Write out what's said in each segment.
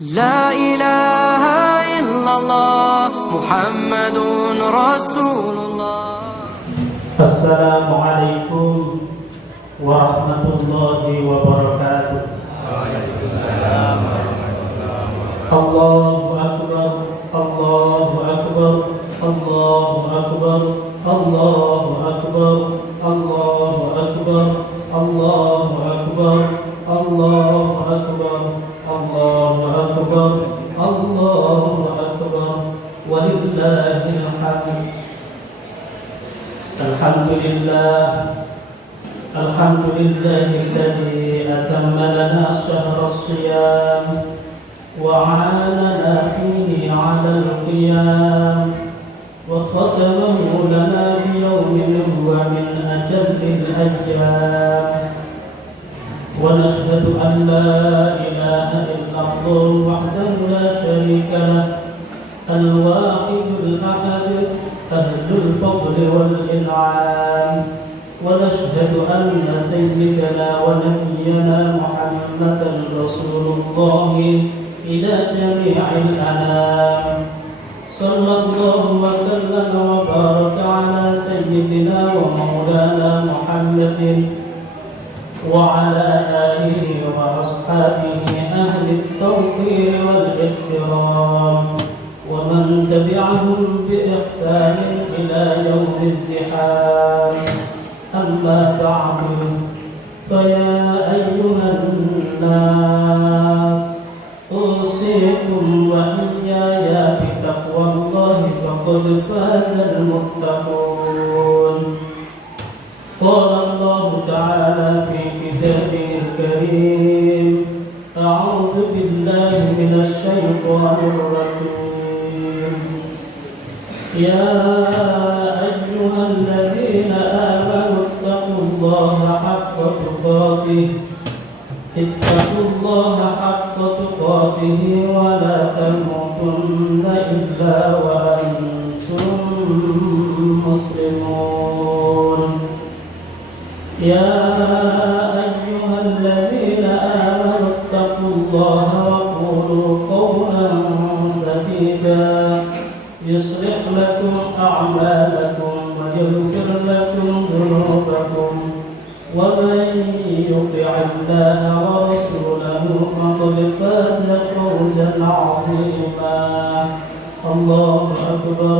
لا إله إلا الله محمد رسول الله. السلام عليكم ورحمة الله وبركاته. Waalaikumsalam warahmatullahi wabarakatuh. الله أكبر الله أكبر الله أكبر الله أكبر الله أكبر الله أكبر الله أكبر الله أكبر الله أكبر ولله الحمد. الحمد لله الحمد لله الذي أتم لنا شهر الصيام وعاننا فيه على القيام وختمه لنا بيوم هو من أجل الأيام. ونشهد أن لا إله إلا الله وحده لا شريك له الواحد الأحد أهل الفضل والإنعام. ونشهد أن سيدنا ونبينا محمدا رسول الله إلى جميع الأنام. صلى الله وسلم وبارك على سيدنا ومولانا محمد وعلى آله وأصحابه أهل التوقير والاحترام ومن تبعهم بإحسان إلى يوم الزحام. أما بعد فيا أيها الناس أوصيكم وإياي بتقوى الله فقد فاز المتقون. قال الله تعالى في كتابه الكريم: أعوذ بالله من الشيطان الرجيم. يا أيها الذين آمنوا اتقوا الله حق تقاته ولا تموتن إلا وأنتم مسلمون. يا أيها الذين آمنوا اتقوا الله وقولوا قولا سديدا يصلح لكم أعمالكم ويغفر لكم ذنوبكم ومن يطع الله ورسوله فقد فاز فوزا عظيما. الله أكبر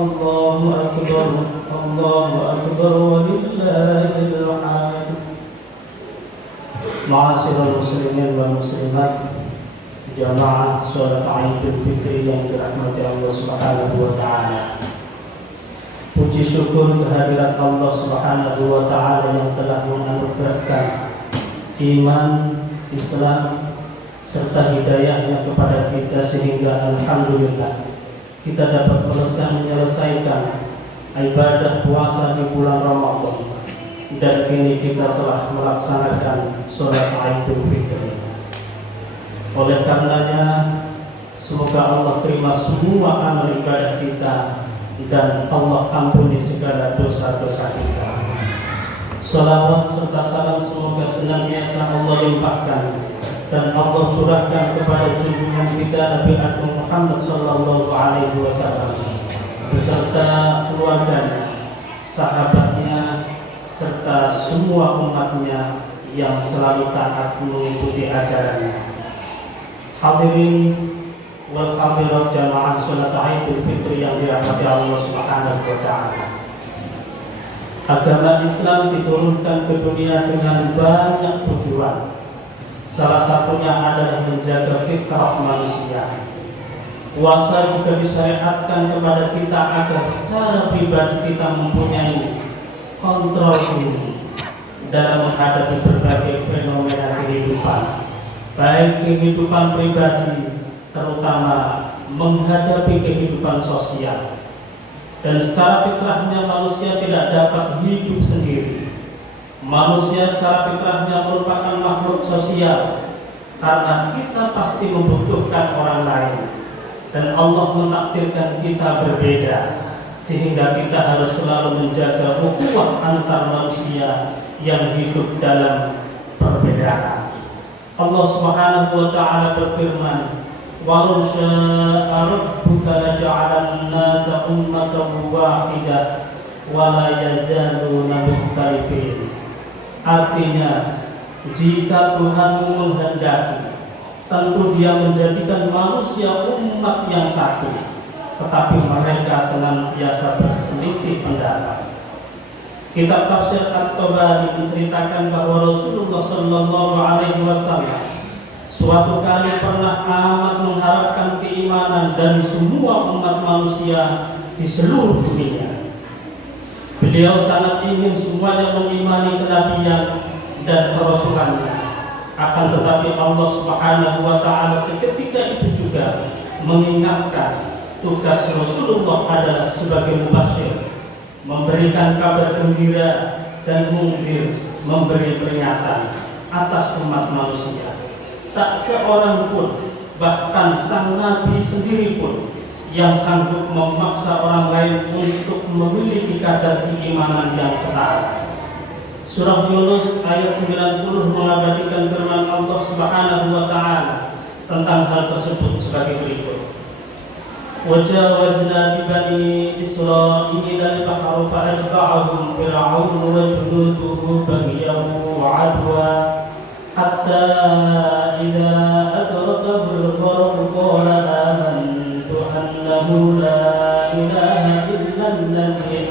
الله أكبر الله أكبر ولله الحمد. Ma'asyiral muslimin wal muslimat, jamaah salat Idul Fitri yang dirahmati Allah Subhanahu wa taala. Puji syukur kehadirat Allah Subhanahu wa taala yang telah menganugerahkan iman, Islam serta hidayahnya kepada kita sehingga alhamdulillah kita dapat menyelesaikan ibadah puasa di bulan Ramadan dan kini kita telah melaksanakan sholat Idul Fitri. Oleh karenanya semoga Allah terima semua amal ibadah kita dan Allah ampuni segala dosa-dosa kita. Salawat serta salam semoga senantiasa Allah limpahkan dan Allah curahkan kepada junjungan kita Nabi Agung Muhammad sallallahu alaihi wasallam beserta keluarganya, sahabatnya serta semua umatnya yang selalu taat mengikuti ajarannya. Hadirin wal hadirat jamaah salat Idul Fitri yang dirahmati Allah Subhanahu wa taala. Agama Islam diturunkan ke dunia dengan banyak tujuan. Salah satunya adalah menjaga fitrah manusia. Puasa juga disyariatkan kepada kita agar secara pribadi kita mempunyai kontrol diri dalam menghadapi berbagai fenomena kehidupan, baik kehidupan pribadi terutama menghadapi kehidupan sosial. Dan secara fitrahnya manusia tidak dapat hidup sendiri. Manusia secara fitrahnya merupakan makhluk sosial karena kita pasti membutuhkan orang lain. Dan Allah menakdirkan kita berbeda sehingga kita harus selalu menjaga ukhuwah antar manusia yang hidup dalam perbedaan. Allah Subhanahu wa taala berfirman, walau syaa rabbuka laja'alan nasa ummatan wahidah wa la yazaluna mukhtalifin. Artinya, jika Tuhan menghendaki, tentu Dia menjadikan manusia umat yang satu, tetapi mereka senantiasa berselisih pendapat. Kitab Tafsir At-Tabari menceritakan bahwa Rasulullah Shallallahu Alaihi Wasallam suatu kali pernah amat mengharapkan keimanan dari semua umat manusia di seluruh dunia. Beliau sangat ingin semuanya mengimani kenabian dan kerasulannya. Akan tetapi Allah Subhanahu wa Ta'ala seketika itu juga mengingatkan tugas Rasulullah adalah sebagai mubasyir, memberikan kabar gembira dan munzir, memberi peringatan atas umat manusia. Tak seorang pun, bahkan sang Nabi sendiri pun, yang sanggup memaksa orang lain untuk memiliki kadar keimanan yang setara. Surah Yunus ayat 90 mengabadikan firman Allah Subhanahu wa Ta'ala tentang hal tersebut sebagai berikut. Wajawazna bi bani Israila al-bahra fa'atba'ahum fir'aun wa junuduhu baghyan wa 'adwa hatta idza adrakahu al-gharq qala amantu annahu la ilaha illa alladhi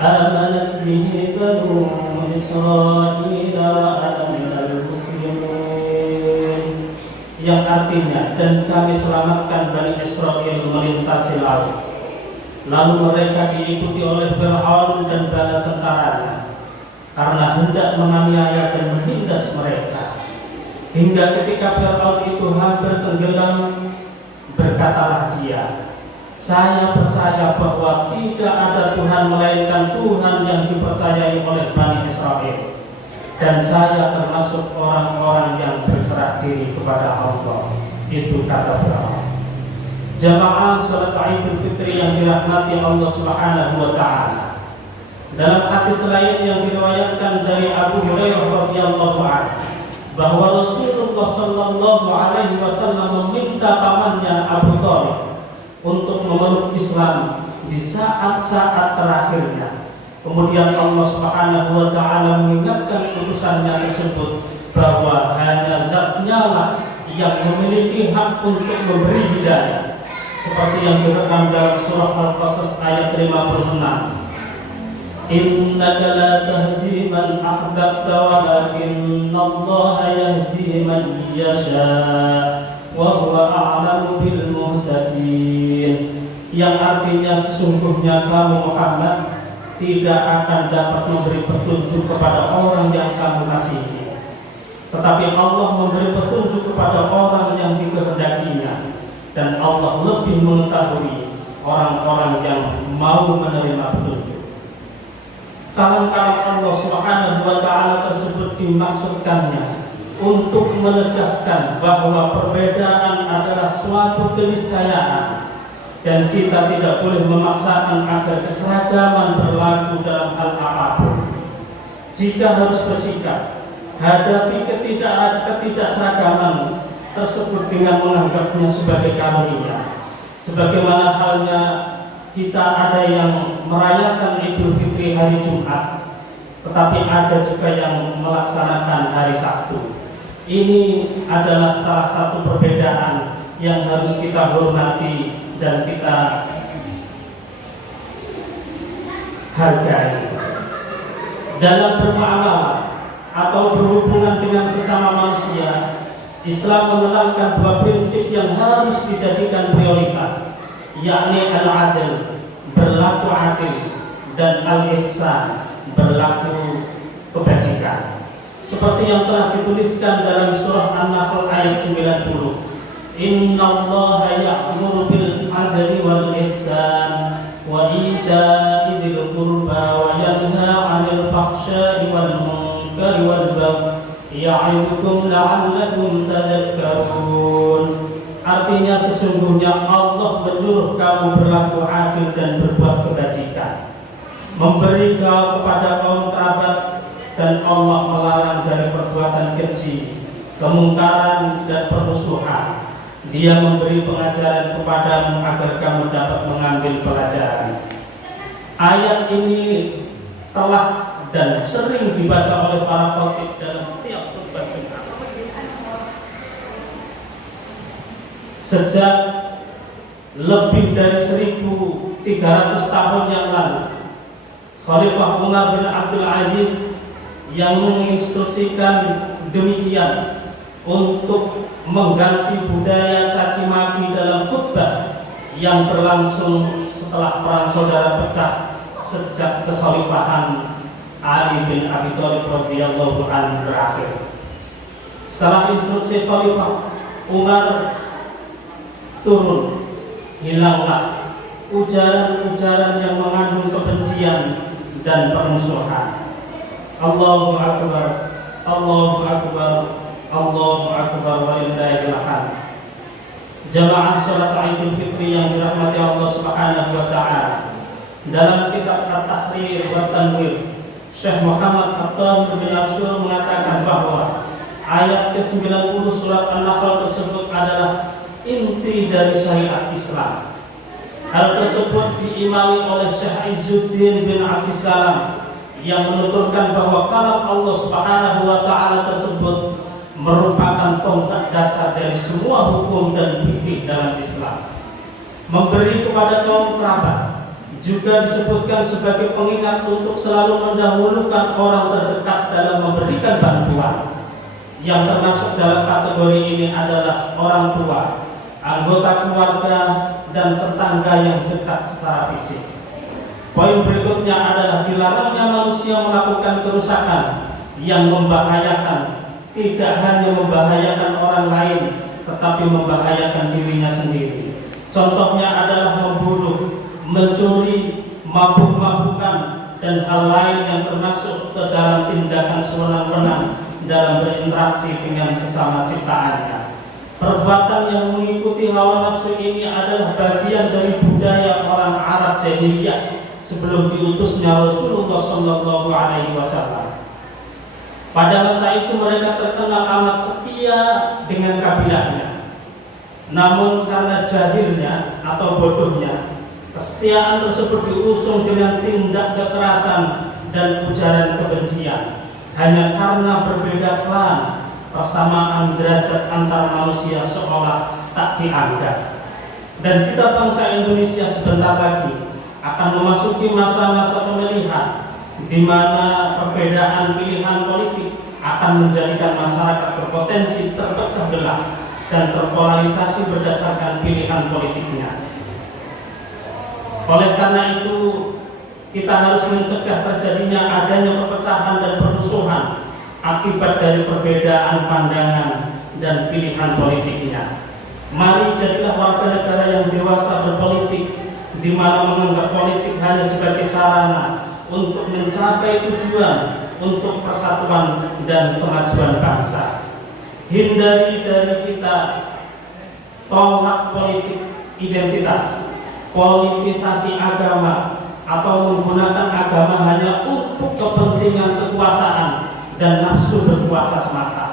amanat bihi banu Israila wa ana minal muslimin, yang artinya, dan kami selamatkan Bani Israel melintasi laut, lalu mereka diikuti oleh Fir'aun dan bala tentaranya karena hendak menganiaya dan menindas mereka, hingga ketika Fir'aun itu hampir tenggelam, berkatalah dia, saya percaya bahwa tidak ada Tuhan melainkan Tuhan yang dipercayai oleh Bani Israel, dan saya termasuk orang-orang yang berserah diri kepada Allah. Itu kata Fir'aun. Jamaah salat Idul Fitri yang dirahmati Allah Subhanahu wa Ta'ala, dalam hadis lain yang diriwayatkan dari Abu Hurairah radhiyallahu anhu bahwa Rasulullah Shallallahu Alaihi Wasallam meminta pamannya Abu Thalib untuk memeluk Islam di saat-saat terakhirnya. Kemudian Allah Subhanahu wa Ta'ala mengingatkan utusannya tersebut bahwa hanya Zat-Nya lah yang memiliki hak untuk memberi hidayah, seperti yang direkam dalam surah Al-Qasas ayat 56. Innaka la tahdi man ahbabta walakinallaha yahdi man yasha wa huwa a'lamu bil muhtadin, yang artinya sesungguhnya kamu Muhammad tidak akan dapat memberi petunjuk kepada orang yang kamu kasihi, tetapi Allah memberi petunjuk kepada orang yang dikehendakinya, dan Allah lebih mengetahui orang-orang yang mau menerima petunjuk. Kalam-kalam Allah Subhanahu wa Ta'ala tersebut dimaksudkannya untuk menegaskan bahwa perbedaan adalah suatu keniscayaan, dan kita tidak boleh memaksakan agar keseragaman berlaku dalam hal apapun. Jika harus bersikap, hadapi ketidakseragaman tersebut dengan menganggapnya sebagai karunia. Sebagaimana halnya kita ada yang merayakan Idul Fitri hari Jumat, tetapi ada juga yang melaksanakan hari Sabtu. Ini adalah salah satu perbedaan yang harus kita hormati dan kita hargai. Dalam bermuamalah atau berhubungan dengan sesama manusia, Islam menerangkan dua prinsip yang harus dijadikan prioritas, yakni al-adil, berlaku adil, dan al-ihsan, berlaku kebajikan. Seperti yang telah dituliskan dalam surah An-Nahl ayat 90. Innallaha ya'muru bil adli wal ihsan wa ita'i dzil qurba wa yanha 'anil fahsya'i wal munkari wal baghi ya'idukum la'allakum tadhakkarun. Artinya sesungguhnya Allah menyuruh kamu berlaku adil dan berbuat kebajikan, memberi kepada kaum kerabat, dan Allah melarang dari perbuatan keji kemungkaran dan permusuhan. Dia memberi pengajaran kepadamu agar kamu dapat mengambil pelajaran. Ayat ini telah dan sering dibaca oleh para khatib dalam setiap khutbah Jumat. Sejak lebih dari 1300 tahun yang lalu, Khalifah Umar bin Abdul Aziz yang menginstruksikan demikian untuk mengganti budaya caci maki dalam khutbah yang berlangsung setelah perang saudara pecah sejak kekhalifahan Ali bin Abi Thalib radhiyallahu anhu berakhir. Setelah instruksi Khalifah Umar turun, hilanglah ujaran-ujaran yang mengandung kebencian dan permusuhan. Allahu Akbar, Allahu Akbar, Allahu Akbar walillahil hamd. Jamaah salat Idul Fitri yang dirahmati Allah Subhanahu wa taala. Dalam kitab At-Tahrir wa Tanwir, Syekh Muhammad At-Tahir bin Ashur mengatakan bahwa ayat ke-90 surat An-Nahl tersebut adalah inti dari syariat Islam. Hal tersebut diimami oleh Syekh Izzuddin bin Abdissalam yang menuturkan bahwa kalam Allah Subhanahu wa taala tersebut merupakan tonggak dasar dari semua hukum dan fikih dalam Islam. Memberi kepada kaum kerabat juga disebutkan sebagai pengingat untuk selalu mendahulukan orang terdekat dalam memberikan bantuan. Yang termasuk dalam kategori ini adalah orang tua, anggota keluarga, dan tetangga yang dekat secara fisik. Poin berikutnya adalah dilarangnya manusia melakukan kerusakan yang membahayakan, tidak hanya membahayakan orang lain, tetapi membahayakan dirinya sendiri. Contohnya adalah membunuh, mencuri, mabuk-mabukan, dan hal lain yang termasuk ke dalam tindakan sewenang-wenang dalam berinteraksi dengan sesama ciptaannya. Perbuatan yang mengikuti hawa nafsu ini adalah bagian dari budaya orang Arab jahiliyah sebelum diutusnya Rasulullah SAW. Pada masa itu mereka terkenal amat setia dengan kabilahnya. Namun karena jahilnya atau bodohnya, kesetiaan tersebut diusung dengan tindak kekerasan dan ujaran kebencian. Hanya karena berbeda klan, persamaan derajat antar manusia seolah tak dianggap. Dan kita bangsa Indonesia sebentar lagi akan memasuki masa-masa pemilihan, di mana perbedaan pilihan politik akan menjadikan masyarakat berpotensi terpecah belah dan terpolarisasi berdasarkan pilihan politiknya. Oleh karena itu, kita harus mencegah terjadinya adanya perpecahan dan permusuhan akibat dari perbedaan pandangan dan pilihan politiknya. Mari jadilah warga negara yang dewasa berpolitik, di mana menganggap politik hanya sebagai sarana untuk mencapai tujuan untuk persatuan dan kemajuan bangsa. Hindari dari kita tolak politik identitas, politisasi agama, atau menggunakan agama hanya untuk kepentingan kekuasaan dan nafsu berkuasa semata.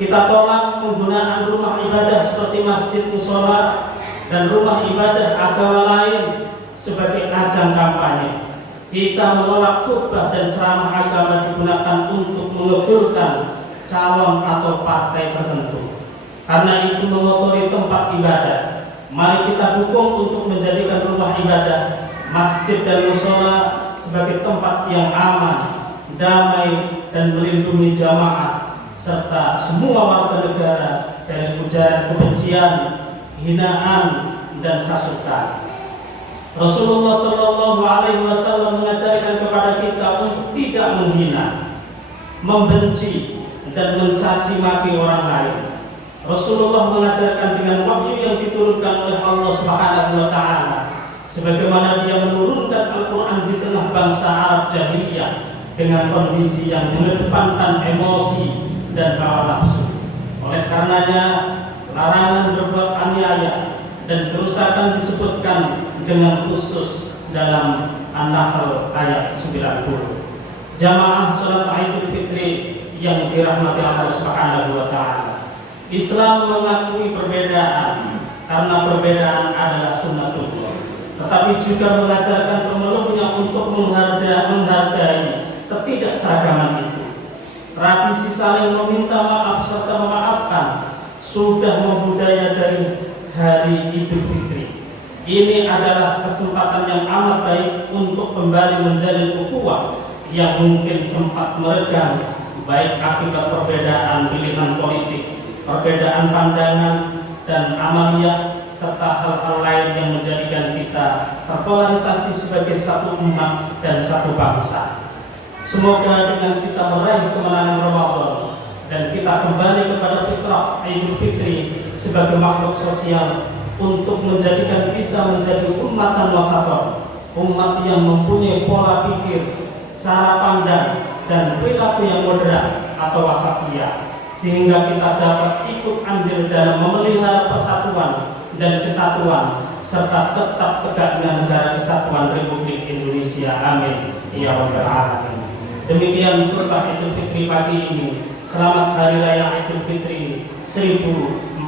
Kita tolak penggunaan rumah ibadah seperti masjid, mushola, dan rumah ibadah agama lain sebagai ajang kampanye. Kita menolak khutbah dan ceramah agama digunakan untuk mengusulkan calon atau partai tertentu, karena itu mengotori tempat ibadah. Mari kita dukung untuk menjadikan rumah ibadah, masjid, dan mushola sebagai tempat yang aman, damai, dan melindungi jamaah serta semua warga negara dari ujaran kebencian, hinaan, dan hasutan. Rasulullah SAW mengajarkan kepada kita untuk tidak menghina, membenci, dan mencaci maki orang lain. Rasulullah mengajarkan dengan wahyu yang diturunkan oleh Allah Subhanahu wa taala, sebagaimana dia menurunkan Al-Qur'an di tengah bangsa Arab jahiliyah dengan kondisi yang mengedepankan emosi dan hawa nafsu. Oleh karenanya, larangan berbuat aniaya dan kerusakan disebutkan dengan khusus dalam An-Nahl ayat 90. Jamaah salat Idul Fitri yang dirahmati Allah Subhanahu wa taala. Islam mengakui perbedaan karena perbedaan adalah sunnatullah, tetapi juga mengajarkan pemeluknya untuk menghargai ketidakseragaman itu. Tradisi saling meminta maaf serta memaafkan sudah membudaya dari hari Idul Fitri. Ini adalah kesempatan yang amat baik untuk kembali menjalin ukhuwah yang mungkin sempat meregang, baik akibat perbedaan pilihan politik, perbedaan pandangan dan amaliyah, serta hal-hal lain yang menjadikan kita terpolarisasi sebagai satu umat dan satu bangsa. Semoga dengan kita meraih kemenangan Ramadan dan kita kembali kepada fitrah Idul Fitri sebagai makhluk sosial untuk menjadikan kita menjadi ummatan wasaton, umat yang mempunyai pola pikir, cara pandang dan perilaku yang moderat atau wasatiyah, sehingga kita dapat ikut andil dalam memelihara persatuan dan kesatuan serta tetap tegaknya negara kesatuan Republik Indonesia. Amin ya rabbal alamin. Demikian khutbah Idul Fitri pagi ini. Selamat Hari Raya Idul Fitri 1440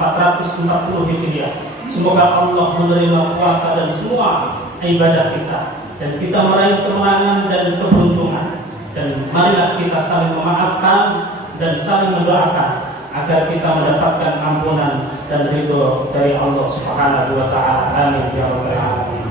Hijriah. Semoga Allah menerima puasa dan semua ibadah kita, dan kita meraih kemenangan dan keberuntungan. Dan marilah kita saling memaafkan dan saling mendoakan agar kita mendapatkan ampunan dan ridho dari Allah Subhanahu wa taala. Amin ya rabbal alamin.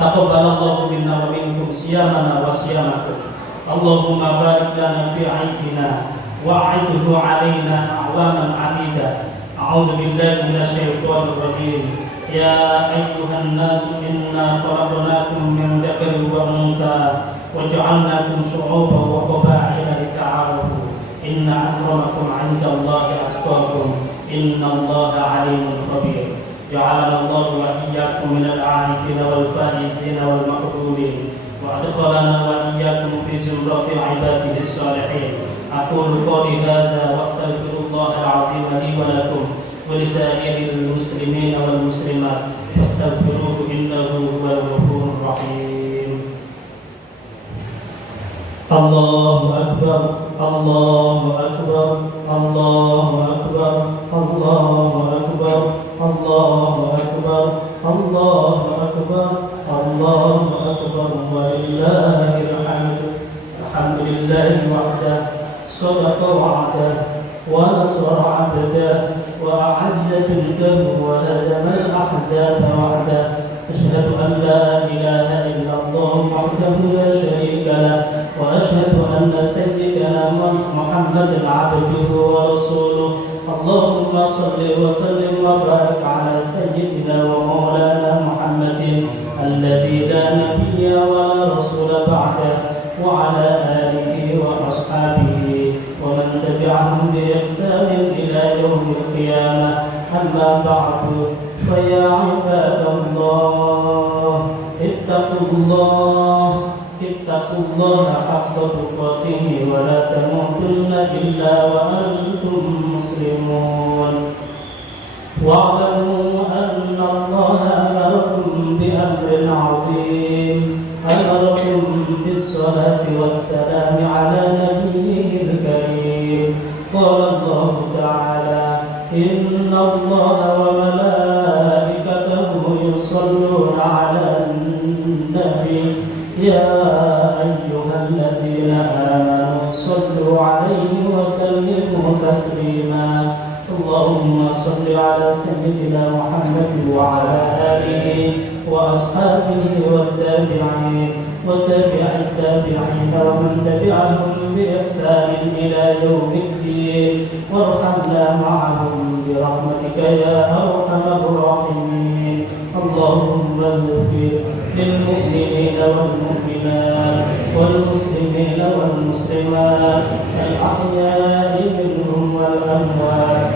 Taqabbalallahu minna wa minkum siyamana wa siyamakum. Allahumma barik lana fi aidina wa a'idhu alaina a'waman adida. A'udzu billahi minasyaitonir rajim. Ya ayyuhan nas inna khalaqnakum min dzakarin wa unsa wa ja'alnakum syu'uban wa qabaila lita'arafu. Inna akramakum 'indallahi atqakum. Innallaha 'alimun khabir. Ja'alana Allahu wa iyyakum minal 'arifin wal faizin wal maqbulin. وأدخلنا وإياكم في زمرة عباده الصالحين. أقول قولي هذا وأستغفر الله العظيم لي ولكم ولسائر المسلمين والمسلمات فاستغفروه إنه هو الغفور الرحيم. الله أكبر الله أكبر الله أكبر الله أكبر الله أكبر الله أكبر الله أكبر ولله الحمد. الحمد لله وحده صدق وعده ونصر عبده وأعز جنده وهزم الأحزاب وحده. أشهد أن لا إله إلا الله وحده لا شريك له وأشهد أن سيدنا محمد عبده ورسوله. اللهم صل وسلم وبارك على سيدنا ومولانا محمد الذي لا نبي ولا رسول بعده وعلى آله وأصحابه ومن تبعهم بإحسان إلى يوم القيامة. أما بعد فيا عباد الله اتقوا الله حق تقاته ولا تموتن إلا وأنتم مسلمون. واعلموا أن الله أمركم بأمر عظيم، أمركم بالصلاة والسلام على نبيه الكريم. قال الله تعالى: إن الله وملائكته يصلون على النبي يا أيها الذين آمنوا صلوا عليه وسلموا تسليما. اللهم صل على سيدنا محمد وعلى آله وأصحابه والتابعين وتابع التابعين ومن تبعهم بإحسان إلى يوم الدين، وارحمنا معهم برحمتك يا أرحم الراحمين. اللهم اغفر للمؤمنين والمؤمنات والمسلمين والمسلمات الأحياء منهم والأموات،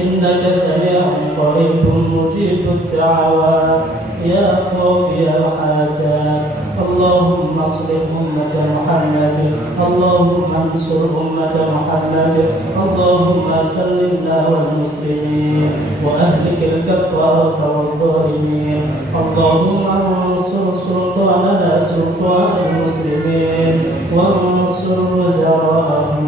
إنك سميع قريب مجيب الدعوات يا قاضي الحاجات. اللهم اصلح أمة محمد، اللهم انصر أمة محمد، اللهم سلمنا والمسلمين وأهلك الكفار والظالمين. اللهم انصر سلطاننا سلطان المسلمين وانصر وزراءهم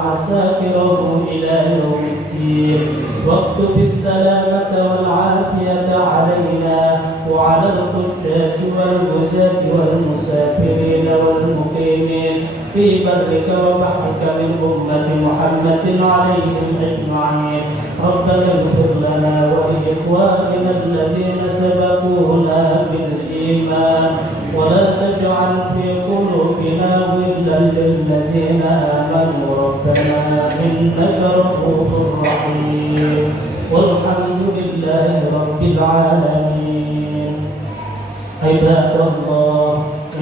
وعساكره إلى يوم الدين. واكتب السلامة والعافية علينا وعلى الحجاج والغزاة والمسافرين والمقيمين في برك وبحرك من أمة محمد عليهم أجمعين. ربنا اغفر لنا ولإخواننا الذين سبقونا بالإيمان ولا تجعل في قلوبنا غلا للذين آمنوا ربنا إنك رؤوف رحيم. والحمد لله رب العالمين. عباد الله،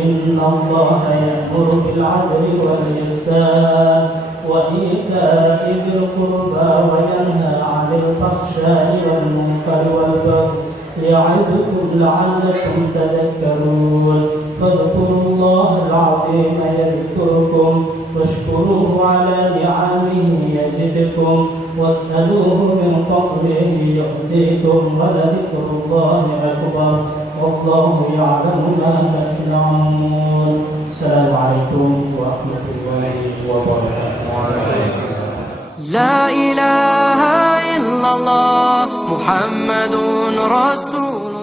إن الله يأمر بالعدل والإحسان وإيتاء ذي القربى وينهى عن الفحشاء والمنكر والبغي يعظكم لعلكم تذكرون. فاذكروا الله العظيم يذكركم واشكروه على نعمه يزدكم واسألوه من فضله يؤتيكم ولذكر الله أكبر والله يعلم ما تصنعون. السلام عليكم ورحمة الله وبركاته. لا إله إلا الله محمد رسول